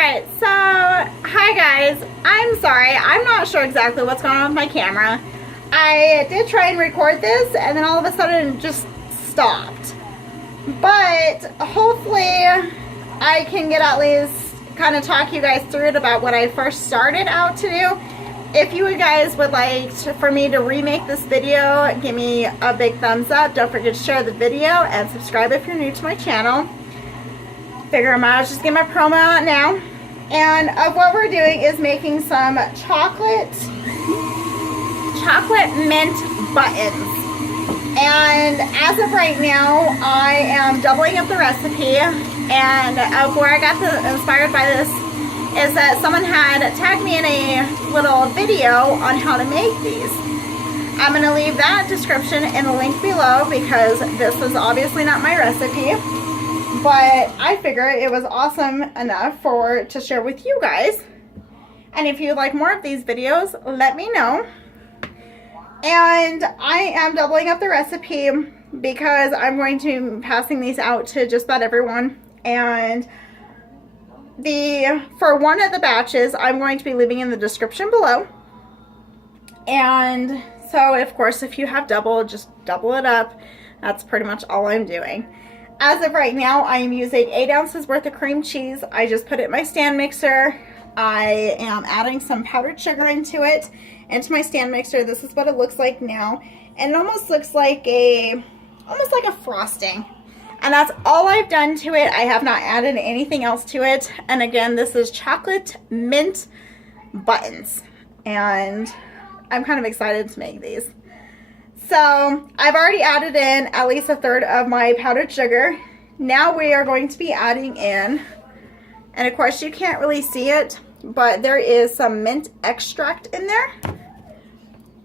Alright, so hi guys. I'm sorry, I'm not sure exactly what's going on with my camera. I did try and record this and then all of a sudden it just stopped. But hopefully I can get at least kind of talk you guys through it about what I first started out to do. If you guys would like for me to remake this video, give me a big thumbs up. Don't forget to share the video and subscribe if you're new to my channel. Figure I might just get my promo out now. And what we're doing is making some chocolate mint buttons. And as of right now, I am doubling up the recipe. And where I got inspired by this is that someone had tagged me in a little video on how to make these. I'm going to leave that description in the link below because this is obviously not my recipe. But I figured it was awesome enough to share with you guys. And if you'd like more of these videos, let me know. And I am doubling up the recipe because I'm going to be passing these out to just about everyone. And for one of the batches, I'm going to be leaving in the description below. And so, of course, if you have double, just double it up. That's pretty much all I'm doing. As of right now, I am using 8 ounces worth of cream cheese. I just put it in my stand mixer. I am adding some powdered sugar into my stand mixer. This is what it looks like now. And it almost looks like almost like a frosting. And that's all I've done to it. I have not added anything else to it. And again, this is chocolate mint buttons. And I'm kind of excited to make these. So I've already added in at least 1/3 of my powdered sugar. Now we are going to be adding in, and of course you can't really see it, but there is some mint extract in there.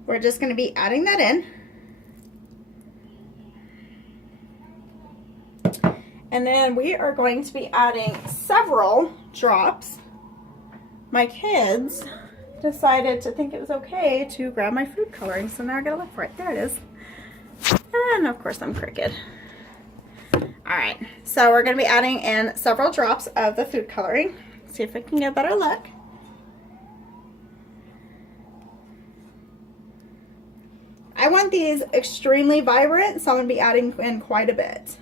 We're just going to be adding that in. And then we are going to be adding several drops. My kids decided to think it was okay to grab my food coloring, so now I gotta look for it. There it is. And of course I'm crooked. Alright, so we're gonna be adding in several drops of the food coloring. See if I can get a better look. I want these extremely vibrant, so I'm gonna be adding in quite a bit.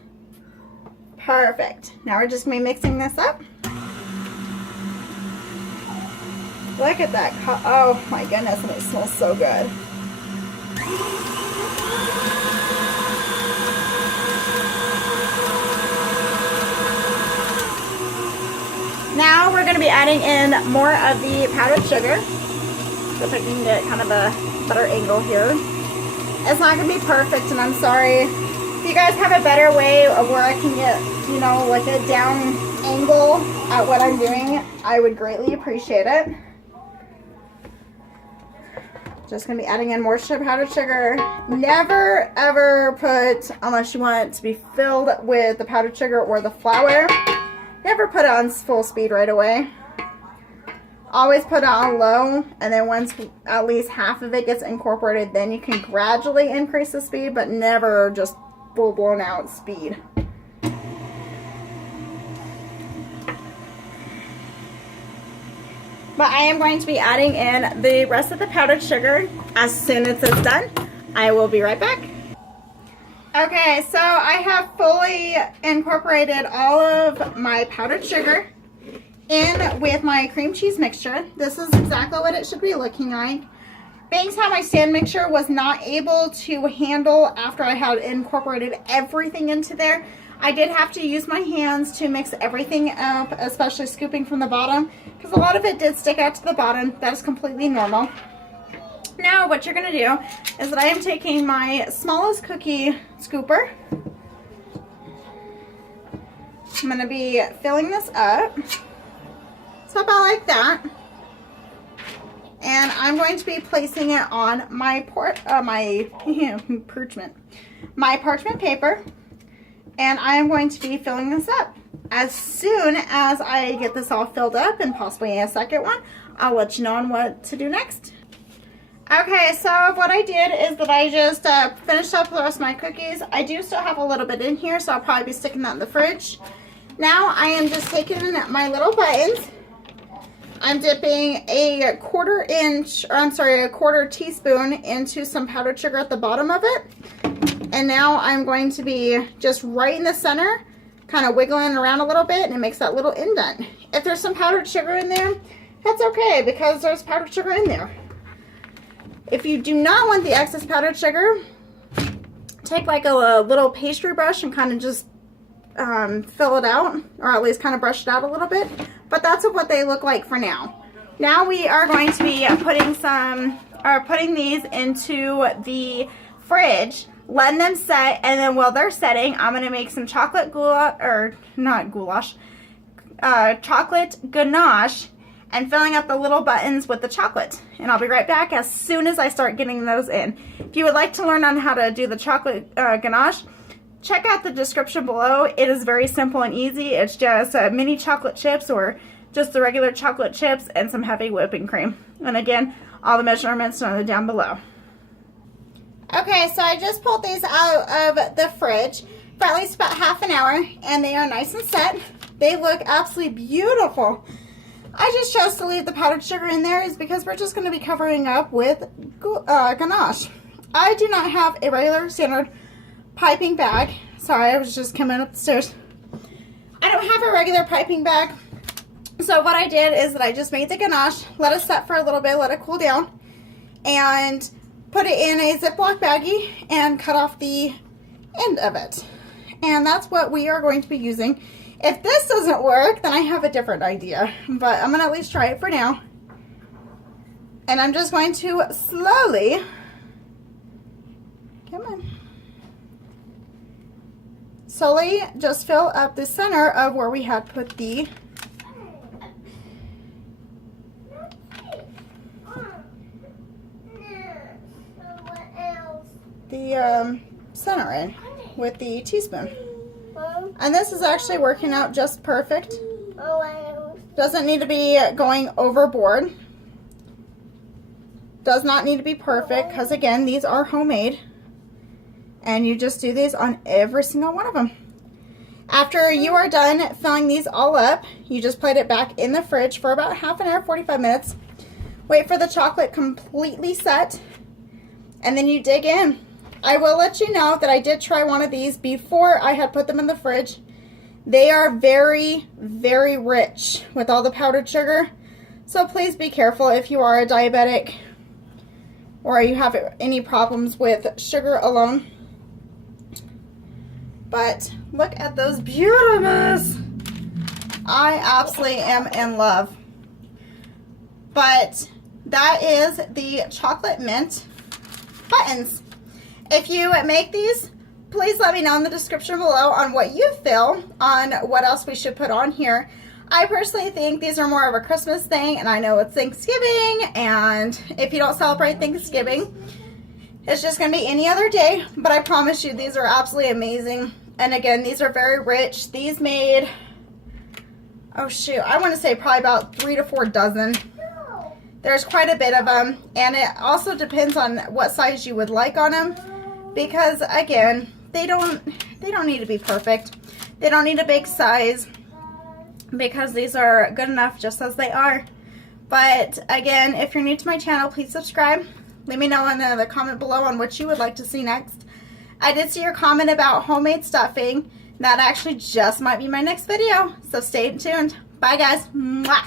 Perfect. Now we're just gonna be mixing this up. Look at that. Oh my goodness, and it smells so good. Now we're going to be adding in more of the powdered sugar. So if I can get kind of a better angle here. It's not going to be perfect, and I'm sorry. If you guys have a better way of where I can get, you know, like a down angle at what I'm doing, I would greatly appreciate it. Just going to be adding in more powdered sugar. Never ever put, unless you want it to be filled with the powdered sugar or the flour, never put it on full speed right away. Always put it on low, and then once at least half of it gets incorporated, then you can gradually increase the speed, but never just full blown out speed. But I am going to be adding in the rest of the powdered sugar as soon as it's done. I will be right back. Okay, so I have fully incorporated all of my powdered sugar in with my cream cheese mixture. This is exactly what it should be looking like. Being how my stand mixer was not able to handle after I had incorporated everything into there, I did have to use my hands to mix everything up, especially scooping from the bottom, because a lot of it did stick out to the bottom. That is completely normal. Now what you're going to do is that I am taking my smallest cookie scooper. I'm going to be filling this up. So about like that. And I'm going to be placing it on my parchment paper. And I am going to be filling this up. As soon as I get this all filled up, and possibly a second one, I'll let you know on what to do next. Okay, so what I did is that I just finished up the rest of my cookies. I do still have a little bit in here, so I'll probably be sticking that in the fridge. Now I am just taking my little buttons I'm dipping a quarter teaspoon into some powdered sugar at the bottom of it. And now I'm going to be just right in the center, kind of wiggling around a little bit, and it makes that little indent. If there's some powdered sugar in there, that's okay because there's powdered sugar in there. If you do not want the excess powdered sugar, take like a little pastry brush and kind of just fill it out, or at least kind of brush it out a little bit. But that's what they look like for now. Now we are going to be putting these into the fridge, letting them set, and then while they're setting, I'm going to make some chocolate chocolate ganache, and filling up the little buttons with the chocolate. And I'll be right back as soon as I start getting those in. If you would like to learn on how to do the chocolate ganache, check out the description below. It is very simple and easy. It's just mini chocolate chips or just the regular chocolate chips and some heavy whipping cream. And again, all the measurements are down below. Okay, so I just pulled these out of the fridge for at least about half an hour, and they are nice and set. They look absolutely beautiful. I just chose to leave the powdered sugar in there is because we're just going to be covering up with ganache. I do not have a regular standard piping bag. Sorry, I was just coming up the stairs. I don't have a regular piping bag. So what I did is that I just made the ganache, let it set for a little bit, let it cool down, and put it in a Ziploc baggie and cut off the end of it. And that's what we are going to be using. If this doesn't work, then I have a different idea, but I'm gonna at least try it for now. And I'm just going to slowly, slowly just fill up the center of where we had put the center in with the teaspoon. And this is actually working out just perfect. Doesn't need to be going overboard. Does not need to be perfect because again, these are homemade. And you just do these on every single one of them. After you are done filling these all up, you just put it back in the fridge for about half an hour, 45 minutes. Wait for the chocolate completely set, and then you dig in. I will let you know that I did try one of these before I had put them in the fridge. They are very, very rich with all the powdered sugar. So please be careful if you are a diabetic or you have any problems with sugar alone. But look at those beauties. I absolutely am in love. But that is the chocolate mint buttons. If you make these, please let me know in the description below on what you feel on what else we should put on here. I personally think these are more of a Christmas thing, and I know it's Thanksgiving, and if you don't celebrate Thanksgiving, it's just going to be any other day, but I promise you these are absolutely amazing. And again, these are very rich. These made, oh shoot, I want to say probably about 3 to 4 dozen. There's quite a bit of them, and it also depends on what size you would like on them, because again, they don't need to be perfect. They don't need a big size because these are good enough just as they are. But again, if you're new to my channel, please subscribe. Let me know in the comment below on what you would like to see next. I did see your comment about homemade stuffing. That actually just might be my next video, so stay tuned. Bye guys. Mwah.